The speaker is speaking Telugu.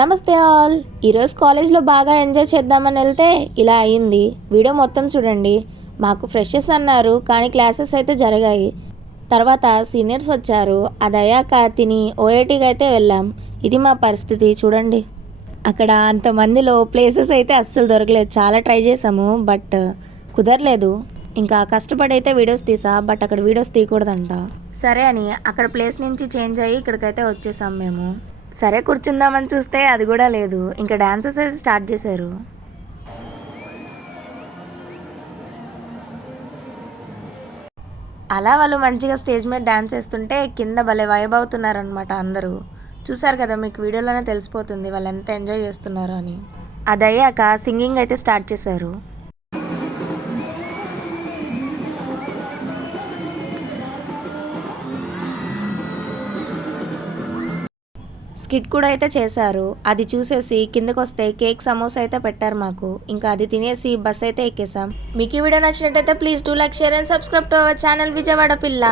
నమస్తే ఆల్. ఈరోజు కాలేజ్లో బాగా ఎంజాయ్ చేద్దామని వెళ్తే ఇలా అయింది. వీడియో మొత్తం చూడండి. మాకు ఫ్రెషర్స్ అన్నారు కానీ క్లాసెస్ అయితే జరిగాయి. తర్వాత సీనియర్స్ వచ్చారు. అది అయ్యాక తిని ఓఏటీకి అయితే వెళ్ళాం. ఇది మా పరిస్థితి చూడండి. అక్కడ అంతమందిలో ప్లేసెస్ అయితే అస్సలు దొరకలేదు. చాలా ట్రై చేసాము బట్ కుదరలేదు. ఇంకా కష్టపడి అయితే వీడియోస్ తీసా బట్ అక్కడ వీడియోస్ తీయకూడదంట. సరే అని అక్కడ ప్లేస్ నుంచి చేంజ్ అయ్యి ఇక్కడికైతే వచ్చేసాం మేము. సరే కూర్చుందామని చూస్తే అది కూడా లేదు. ఇంకా డాన్సెస్ అయితే స్టార్ట్ చేశారు. అలా వాళ్ళు మంచిగా స్టేజ్ మీద డాన్స్ చేస్తుంటే కింద భలే వైబ్ అవుతున్నారనమాట అందరూ. చూసారు కదా, మీకు వీడియోలోనే తెలిసిపోతుంది వాళ్ళు ఎంత ఎంజాయ్ చేస్తున్నారు అని. అది అయ్యాక సింగింగ్ అయితే స్టార్ట్ చేశారు. స్కిట్ కూడా అయితే చేశారు. అది చూసేసి కిందకు వస్తే కేక్ సమోసా అయితే పెట్టారు మాకు. ఇంకా అది తినేసి బస్ అయితే ఎక్కేసాం. మీకు ఈ వీడియో నచ్చినట్టయితే please do like, share and subscribe to our channel Vijayawada పిల్ల.